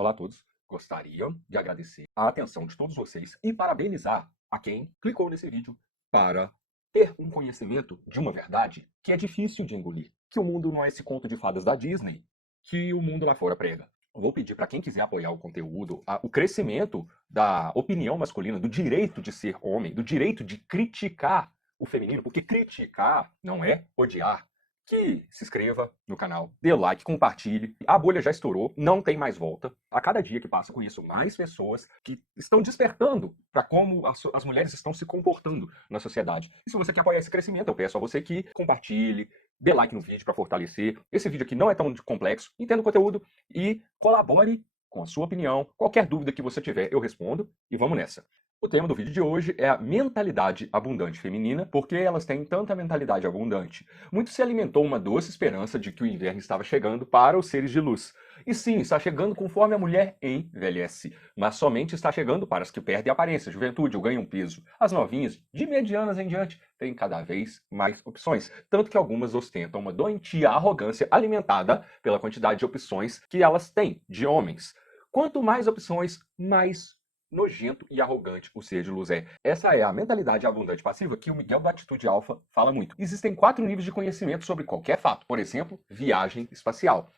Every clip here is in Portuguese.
Olá a todos, gostaria de agradecer a atenção de todos vocês e parabenizar a quem clicou nesse vídeo para ter um conhecimento de uma verdade que é difícil de engolir, que o mundo não é esse conto de fadas da Disney que o mundo lá fora prega. Vou pedir para quem quiser apoiar o conteúdo, o crescimento da opinião masculina, do direito de ser homem, do direito de criticar o feminino, porque criticar não é odiar, que se inscreva no canal, dê like, compartilhe. A bolha já estourou, não tem mais volta. A cada dia que passa, eu conheço mais pessoas que estão despertando para como as mulheres estão se comportando na sociedade. E se você quer apoiar esse crescimento, eu peço a você que compartilhe, dê like no vídeo para fortalecer. Esse vídeo aqui não é tão complexo, entenda o conteúdo e colabore com a sua opinião. Qualquer dúvida que você tiver, eu respondo e vamos nessa. O tema do vídeo de hoje é a mentalidade abundante feminina. Por que elas têm tanta mentalidade abundante? Muito se alimentou uma doce esperança de que o inverno estava chegando para os seres de luz. E sim, está chegando conforme a mulher envelhece, mas somente está chegando para as que perdem aparência, juventude ou ganham peso. As novinhas, de medianas em diante, têm cada vez mais opções, tanto que algumas ostentam uma doentia arrogância alimentada pela quantidade de opções que elas têm de homens. Quanto mais opções, mais nojento e arrogante o ser de luz é. Essa é a mentalidade abundante passiva que o Miguel da Atitude Alfa fala muito. Existem 4 níveis de conhecimento sobre qualquer fato. Por exemplo, viagem espacial.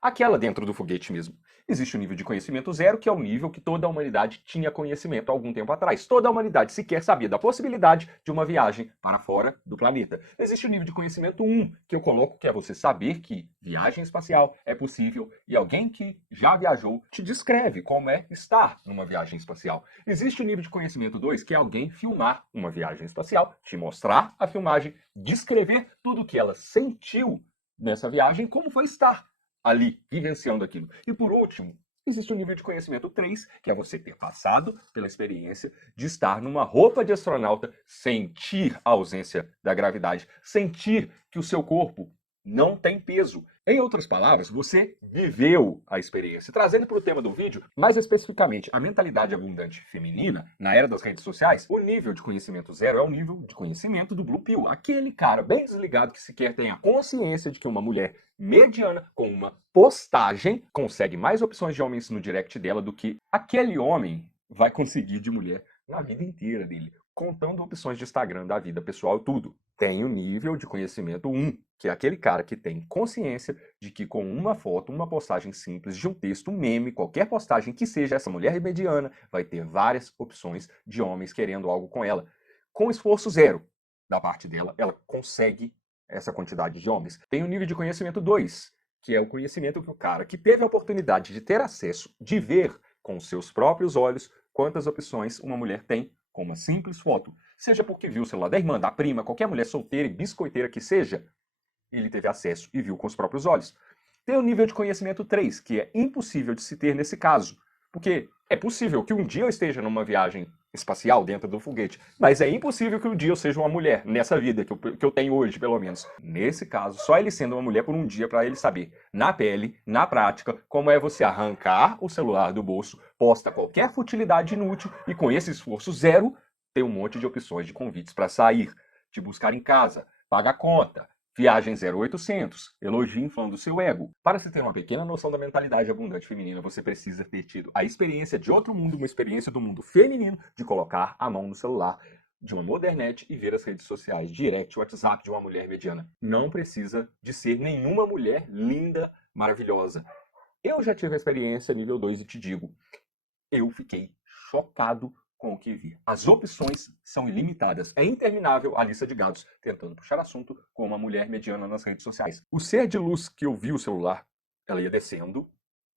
Aquela dentro do foguete mesmo. Existe o nível de conhecimento 0, que é o nível que toda a humanidade tinha conhecimento há algum tempo atrás. Toda a humanidade sequer sabia da possibilidade de uma viagem para fora do planeta. Existe o nível de conhecimento 1, que eu coloco, que é você saber que viagem espacial é possível e alguém que já viajou te descreve como é estar numa viagem espacial. Existe o nível de conhecimento 2, que é alguém filmar uma viagem espacial, te mostrar a filmagem, descrever tudo o que ela sentiu nessa viagem, como foi estar ali, vivenciando aquilo. E por último, existe o nível de conhecimento 3, que é você ter passado pela experiência de estar numa roupa de astronauta, sentir a ausência da gravidade, sentir que o seu corpo não tem peso. Em outras palavras, você viveu a experiência. Trazendo para o tema do vídeo, mais especificamente, a mentalidade abundante feminina, na era das redes sociais, o nível de conhecimento 0 é o nível de conhecimento do Blue Pill. Aquele cara bem desligado que sequer tem a consciência de que uma mulher mediana, com uma postagem, consegue mais opções de homens no direct dela do que aquele homem vai conseguir de mulher na vida inteira dele, contando opções de Instagram, da vida pessoal, tudo. Tem o nível de conhecimento 1, que é aquele cara que tem consciência de que com uma foto, uma postagem simples de um texto, um meme, qualquer postagem que seja, essa mulher mediana vai ter várias opções de homens querendo algo com ela. Com esforço 0 da parte dela, ela consegue essa quantidade de homens. Tem o nível de conhecimento 2, que é o conhecimento que o cara que teve a oportunidade de ter acesso, de ver com seus próprios olhos quantas opções uma mulher tem com uma simples foto. Seja porque viu o celular da irmã, da prima, qualquer mulher solteira e biscoiteira que seja, ele teve acesso e viu com os próprios olhos. Tem o nível de conhecimento 3, que é impossível de se ter nesse caso. Porque é possível que um dia eu esteja numa viagem espacial dentro do foguete, mas é impossível que um dia eu seja uma mulher, nessa vida que eu tenho hoje, pelo menos. Nesse caso, só ele sendo uma mulher por um dia para ele saber, na pele, na prática, como é você arrancar o celular do bolso, posta qualquer futilidade inútil e com esse esforço 0, ter um monte de opções de convites para sair, te buscar em casa, paga a conta, viagem 0800, elogio inflando o seu ego. Para se ter uma pequena noção da mentalidade abundante feminina, você precisa ter tido a experiência de outro mundo, uma experiência do mundo feminino, de colocar a mão no celular de uma modernete e ver as redes sociais, direct, WhatsApp de uma mulher mediana. Não precisa de ser nenhuma mulher linda, maravilhosa. Eu já tive a experiência nível 2 e te digo, eu fiquei chocado com o que vi. As opções são ilimitadas. É interminável a lista de gatos tentando puxar assunto com uma mulher mediana nas redes sociais. O ser de luz que eu vi o celular, ela ia descendo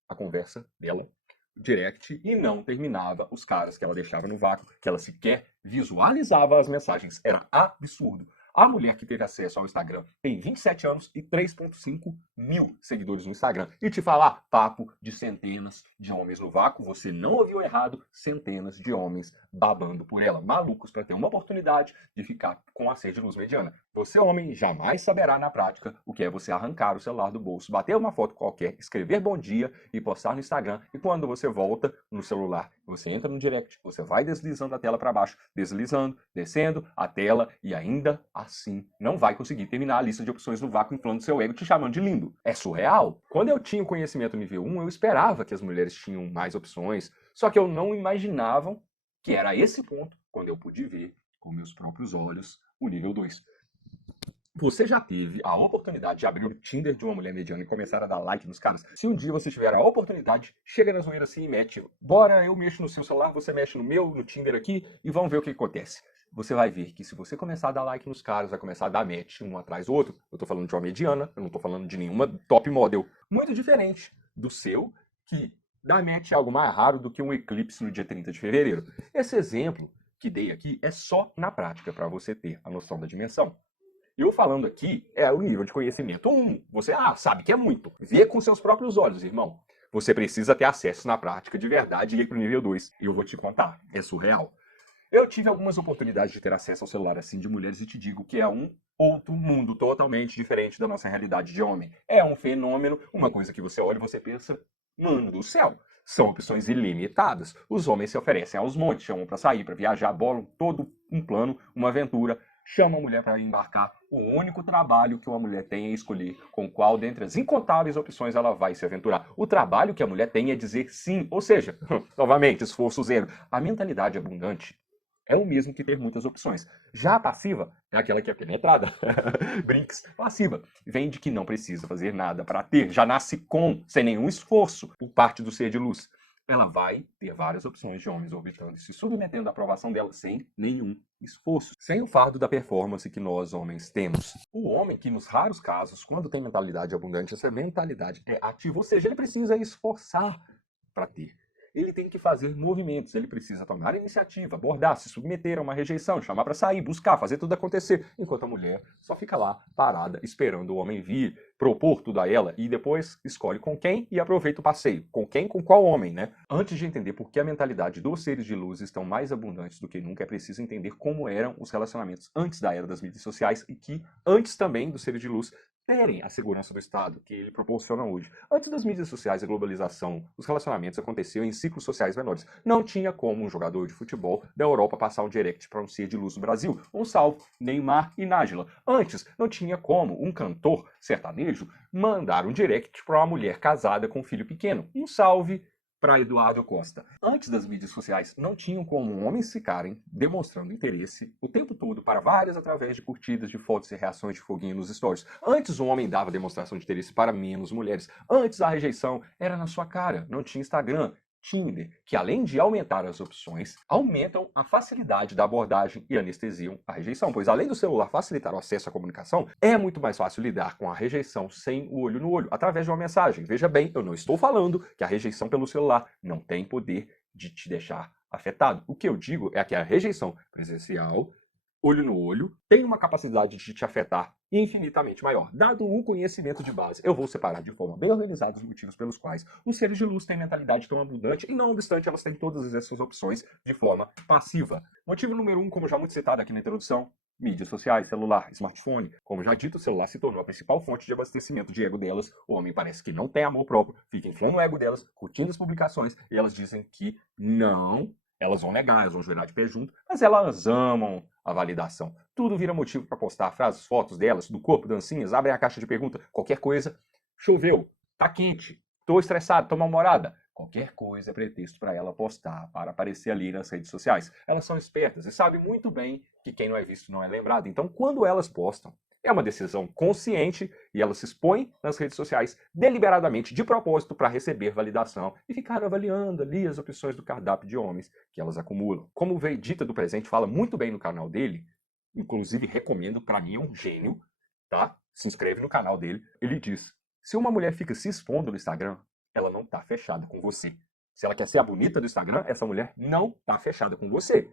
a conversa dela, direct, e não terminava os caras que ela deixava no vácuo, que ela sequer visualizava as mensagens. Era absurdo. A mulher que teve acesso ao Instagram tem 27 anos e 3,5 mil seguidores no Instagram. E te falar, papo de centenas de homens no vácuo, você não ouviu errado, centenas de homens babando por ela, malucos para ter uma oportunidade de ficar com a ser de luz mediana. Você, homem, jamais saberá na prática o que é você arrancar o celular do bolso, bater uma foto qualquer, escrever bom dia e postar no Instagram. E quando você volta no celular, você entra no direct, você vai deslizando a tela para baixo, deslizando, descendo a tela e ainda assim não vai conseguir terminar a lista de opções no vácuo, inflando seu ego, te chamando de lindo. É surreal. Quando eu tinha o conhecimento nível 1, eu esperava que as mulheres tinham mais opções, só que eu não imaginava que era esse ponto quando eu pude ver com meus próprios olhos o nível 2. Você já teve a oportunidade de abrir o Tinder de uma mulher mediana e começar a dar like nos caras? Se um dia você tiver a oportunidade, chega na zoeira assim e mete. Bora, eu mexo no seu celular, você mexe no meu, no Tinder aqui, e vamos ver o que acontece. Você vai ver que se você começar a dar like nos caras, vai começar a dar match um atrás do outro. Eu tô falando de uma mediana, eu não tô falando de nenhuma top model. Muito diferente do seu, que dar match é algo mais raro do que um eclipse no dia 30 de fevereiro. Esse exemplo que dei aqui é só na prática, para você ter a noção da dimensão. Eu falando aqui é o nível de conhecimento 1. Você sabe que é muito. Vê com seus próprios olhos, irmão. Você precisa ter acesso na prática de verdade e ir para o nível 2. E eu vou te contar, é surreal. Eu tive algumas oportunidades de ter acesso ao celular assim de mulheres e te digo que é um outro mundo totalmente diferente da nossa realidade de homem. É um fenômeno, uma coisa que você olha e você pensa, mano do céu. São opções ilimitadas. Os homens se oferecem aos montes, chamam para sair, para viajar, bolam todo um plano, uma aventura, chamam a mulher para embarcar. O único trabalho que uma mulher tem é escolher com qual dentre as incontáveis opções ela vai se aventurar. O trabalho que a mulher tem é dizer sim, ou seja, novamente, esforço zero. A mentalidade abundante é o mesmo que ter muitas opções. Já a passiva é aquela que é penetrada. Brinks. Passiva vem de que não precisa fazer nada para ter, já nasce com, sem nenhum esforço, por parte do ser de luz. Ela vai ter várias opções de homens orbitando e se submetendo à aprovação dela sem nenhum esforço, sem o fardo da performance que nós homens temos. O homem que, nos raros casos, quando tem mentalidade abundante, essa mentalidade é ativa, ou seja, ele precisa esforçar para ter. Ele tem que fazer movimentos, ele precisa tomar iniciativa, abordar, se submeter a uma rejeição, chamar para sair, buscar, fazer tudo acontecer, enquanto a mulher só fica lá, parada, esperando o homem vir, propor tudo a ela e depois escolhe com quem e aproveita o passeio. Com quem, com qual homem, né? Antes de entender por que a mentalidade dos seres de luz estão mais abundantes do que nunca, é preciso entender como eram os relacionamentos antes da era das mídias sociais e que, antes também dos seres de luz, terem a segurança do Estado que ele proporciona hoje. Antes das mídias sociais e globalização, os relacionamentos aconteciam em ciclos sociais menores. Não tinha como um jogador de futebol da Europa passar um direct para um ser de luz no Brasil. Um salve, Neymar e Nájila. Antes, não tinha como um cantor sertanejo mandar um direct para uma mulher casada com um filho pequeno. Um salve para Eduardo Costa. Antes das mídias sociais, não tinham como homens ficarem demonstrando interesse o tempo todo para várias através de curtidas, de fotos e reações de foguinho nos stories. Antes um homem dava demonstração de interesse para menos mulheres. Antes a rejeição era na sua cara, não tinha Instagram. Tinder, que além de aumentar as opções, aumentam a facilidade da abordagem e anestesiam a rejeição, pois além do celular facilitar o acesso à comunicação, é muito mais fácil lidar com a rejeição sem o olho no olho, através de uma mensagem. Veja bem, eu não estou falando que a rejeição pelo celular não tem poder de te deixar afetado. O que eu digo é que a rejeição presencial, olho no olho, tem uma capacidade de te afetar infinitamente maior. Dado o conhecimento de base, eu vou separar de forma bem organizada os motivos pelos quais os seres de luz têm mentalidade tão abundante e, não obstante, elas têm todas essas opções de forma passiva. Motivo número 1, como já muito citado aqui na introdução, mídias sociais, celular, smartphone. Como já dito, o celular se tornou a principal fonte de abastecimento de ego delas. O homem parece que não tem amor próprio, fica inflando o ego delas, curtindo as publicações, e elas dizem que não, elas vão negar, elas vão joelhar de pé junto, mas elas amam a validação. Tudo vira motivo para postar frases, fotos delas, do corpo, dancinhas, abrem a caixa de pergunta, qualquer coisa. Choveu, tá quente, tô estressado, tô mal-humorada. Qualquer coisa é pretexto para ela postar, para aparecer ali nas redes sociais. Elas são espertas e sabem muito bem que quem não é visto não é lembrado. Então, quando elas postam, é uma decisão consciente e elas se expõem nas redes sociais deliberadamente, de propósito, para receber validação e ficar avaliando ali as opções do cardápio de homens que elas acumulam. Como o Veidita do Presente fala muito bem no canal dele, inclusive recomendo, para mim é um gênio, tá? Se inscreve no canal dele. Ele diz, se uma mulher fica se expondo no Instagram, ela não tá fechada com você. Se ela quer ser a bonita do Instagram, essa mulher não tá fechada com você.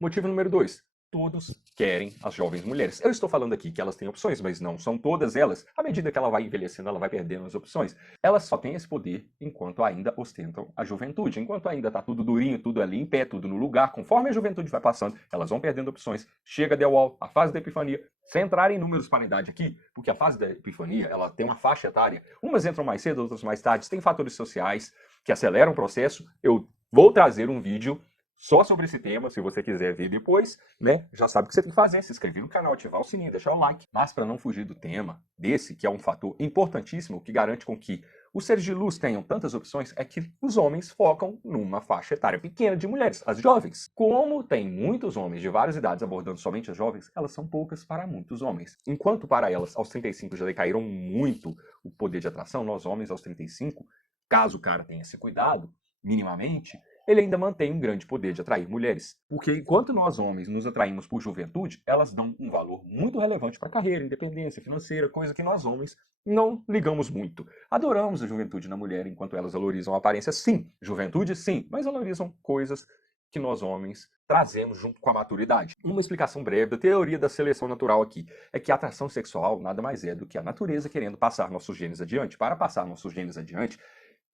Motivo número 2. todos querem as jovens mulheres. Eu estou falando aqui que elas têm opções, mas não são todas elas. À medida que ela vai envelhecendo, ela vai perdendo as opções. Elas só têm esse poder enquanto ainda ostentam a juventude. Enquanto ainda está tudo durinho, tudo ali em pé, tudo no lugar. Conforme a juventude vai passando, elas vão perdendo opções. Chega The Wall, a fase da epifania. Sem entrar em números para a idade aqui, porque a fase da epifania ela tem uma faixa etária. Umas entram mais cedo, outras mais tarde. Tem fatores sociais que aceleram o processo. Eu vou trazer um vídeo só sobre esse tema, se você quiser ver depois, né? Já sabe o que você tem que fazer, se inscrever no canal, ativar o sininho, deixar o like. Mas para não fugir do tema desse, que é um fator importantíssimo, que garante com que os seres de luz tenham tantas opções, é que os homens focam numa faixa etária pequena de mulheres, as jovens. Como tem muitos homens de várias idades abordando somente as jovens, elas são poucas para muitos homens. Enquanto para elas, aos 35 já decaíram muito o poder de atração, nós homens aos 35, caso o cara tenha esse cuidado, minimamente, ele ainda mantém um grande poder de atrair mulheres. Porque enquanto nós homens nos atraímos por juventude, elas dão um valor muito relevante para a carreira, independência financeira, coisa que nós homens não ligamos muito. Adoramos a juventude na mulher, enquanto elas valorizam a aparência, sim. Juventude, sim, mas valorizam coisas que nós homens trazemos junto com a maturidade. Uma explicação breve da teoria da seleção natural aqui é que a atração sexual nada mais é do que a natureza querendo passar nossos genes adiante. Para passar nossos genes adiante,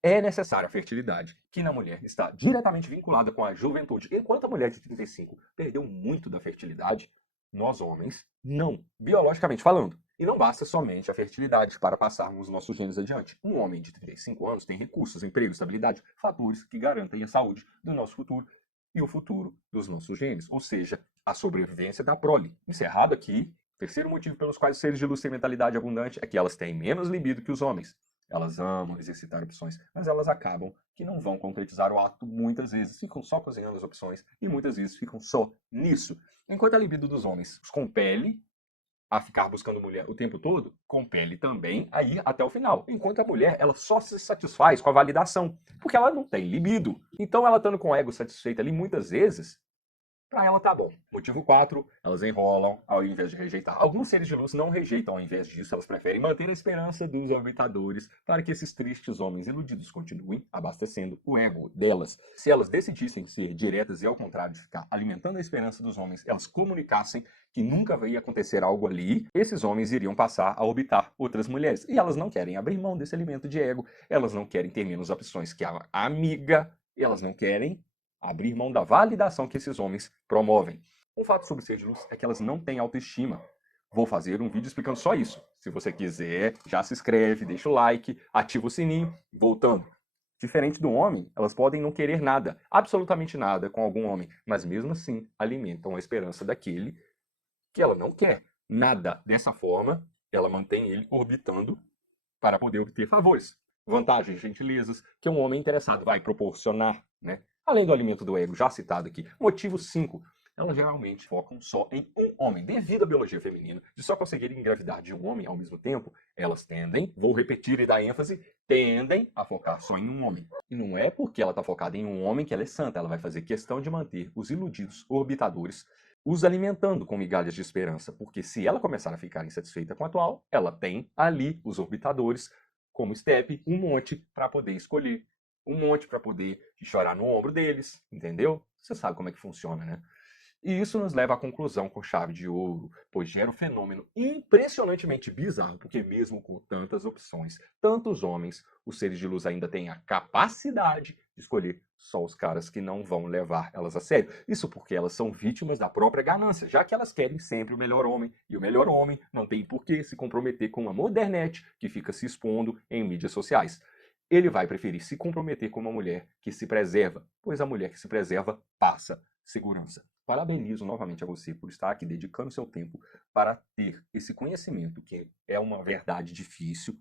é necessária a fertilidade, que na mulher está diretamente vinculada com a juventude. Enquanto a mulher de 35 perdeu muito da fertilidade, nós homens não, biologicamente falando. E não basta somente a fertilidade para passarmos nossos genes adiante. Um homem de 35 anos tem recursos, emprego, estabilidade, fatores que garantem a saúde do nosso futuro e o futuro dos nossos genes, ou seja, a sobrevivência da prole. Encerrado aqui, o terceiro motivo pelos quais os seres de luz têm mentalidade abundante é que elas têm menos libido que os homens. Elas amam exercitar opções, mas elas acabam que não vão concretizar o ato muitas vezes. Ficam só cozinhando as opções e muitas vezes ficam só nisso. Enquanto a libido dos homens os compele a ficar buscando mulher o tempo todo, compele também a ir até o final. Enquanto a mulher, ela só se satisfaz com a validação, porque ela não tem libido. Então ela estando com o ego satisfeito ali muitas vezes, para ela tá bom. Motivo 4, elas enrolam ao invés de rejeitar. Alguns seres de luz não rejeitam ao invés disso, elas preferem manter a esperança dos orbitadores para que esses tristes homens iludidos continuem abastecendo o ego delas. Se elas decidissem ser diretas e ao contrário de ficar alimentando a esperança dos homens, elas comunicassem que nunca ia acontecer algo ali, esses homens iriam passar a orbitar outras mulheres. E elas não querem abrir mão desse alimento de ego, elas não querem ter menos opções que a amiga, elas não querem abrir mão da validação que esses homens promovem. Um fato sobre ser de luz é que elas não têm autoestima. Vou fazer um vídeo explicando só isso. Se você quiser, já se inscreve, deixa o like, ativa o sininho. Voltando. Diferente do homem, elas podem não querer nada, absolutamente nada com algum homem, mas mesmo assim alimentam a esperança daquele que ela não quer nada. Dessa forma, ela mantém ele orbitando para poder obter favores, vantagens, gentilezas que um homem interessado vai proporcionar, né? Além do alimento do ego, já citado aqui. Motivo 5. Elas geralmente focam só em um homem. Devido à biologia feminina, de só conseguirem engravidar de um homem ao mesmo tempo, elas tendem, vou repetir e dar ênfase, tendem a focar só em um homem. E não é porque ela está focada em um homem que ela é santa, ela vai fazer questão de manter os iludidos orbitadores os alimentando com migalhas de esperança, porque se ela começar a ficar insatisfeita com o atual, ela tem ali os orbitadores como step, um monte para poder escolher, um monte para poder chorar no ombro deles, entendeu? Você sabe como é que funciona, né? E isso nos leva à conclusão com chave de ouro, pois gera um fenômeno impressionantemente bizarro, porque mesmo com tantas opções, tantos homens, os seres de luz ainda têm a capacidade de escolher só os caras que não vão levar elas a sério. Isso porque elas são vítimas da própria ganância, já que elas querem sempre o melhor homem, e o melhor homem não tem por que se comprometer com uma modernete que fica se expondo em mídias sociais. Ele vai preferir se comprometer com uma mulher que se preserva, pois a mulher que se preserva passa segurança. Parabenizo novamente a você por estar aqui dedicando seu tempo para ter esse conhecimento, que é uma verdade difícil,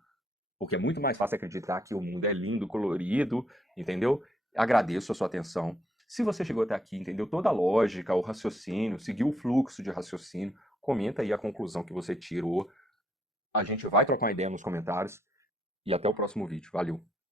porque é muito mais fácil acreditar que o mundo é lindo, colorido, entendeu? Agradeço a sua atenção. Se você chegou até aqui, entendeu toda a lógica, o raciocínio, seguiu o fluxo de raciocínio, comenta aí a conclusão que você tirou. A gente vai trocar uma ideia nos comentários e até o próximo vídeo. Valeu!